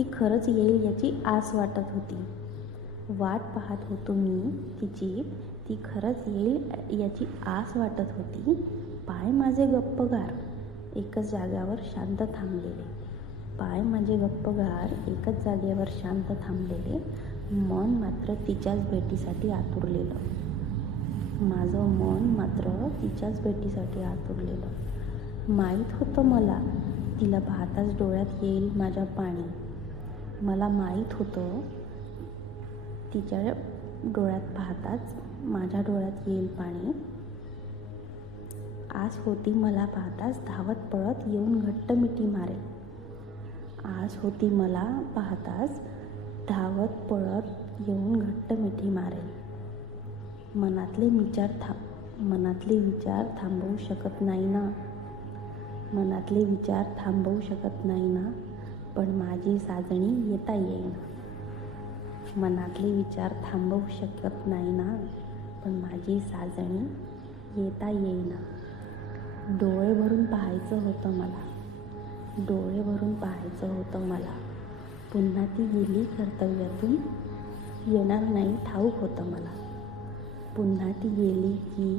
ती खरंच येईल याची आस वाटत होती. वाट पाहत होतो मी तिची, ती खरंच येईल याची आस वाटत होती. पाय माझे गप्पगार एकच जागेवर शांत थांबलेले, पाय माझे गप्पगार एकच जागेवर शांत थांबलेले. मन मात्र तिच्याच भेटीसाठी आतुरलेलं, माझं मन मात्र तिच्याच भेटीसाठी आतुरलेलं. माहीत होतं मला, तिला पाहताच डोळ्यात येईल माझ्या पाणी. मला माहीत होतं तिच्या डोळ्यात पाहताच माझ्या डोळ्यात येईल पाणी. आस होती मला पाहताच धावत पळत येऊन घट्ट मिठी मारेल. आस होती मला पाहताच धावत पळत येऊन घट्ट मिठी मारेल. मनातले विचार थांबवू शकत नाही ना, मनातले विचार थांबवू शकत नाही ना, पण माझी साजणी येता येईना. मनातले विचार थांबवू शकत नाही ना, पण माझी साजणी येता येईना. डोळे भरून पाहायचं होतं मला, डोळे भरून पाहायचं होतं मला. पुन्हा ती गेली कर्तव्यातून, येणार नाही ठाऊक होतं मला. पुन्हा ती गेली की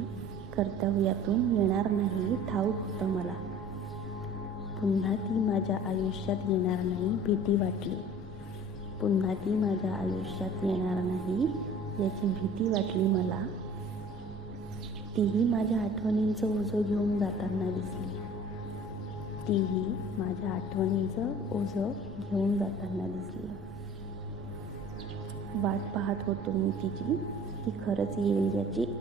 कर्तव्यातून येणार नाही ठाऊक होतं मला. पुन्हा ती माझ्या आयुष्यात येणार नाही भीती वाटली. पुन्हा ती माझ्या आयुष्यात येणार नाही याची भीती वाटली मला. तीही माझ्या आठवणींचं ओझं घेऊन जाताना दिसली, तीही माझ्या आठवणींचं ओझं घेऊन जाताना दिसली. वाट पाहत होतो मी तिची, ती खरंच येईल याची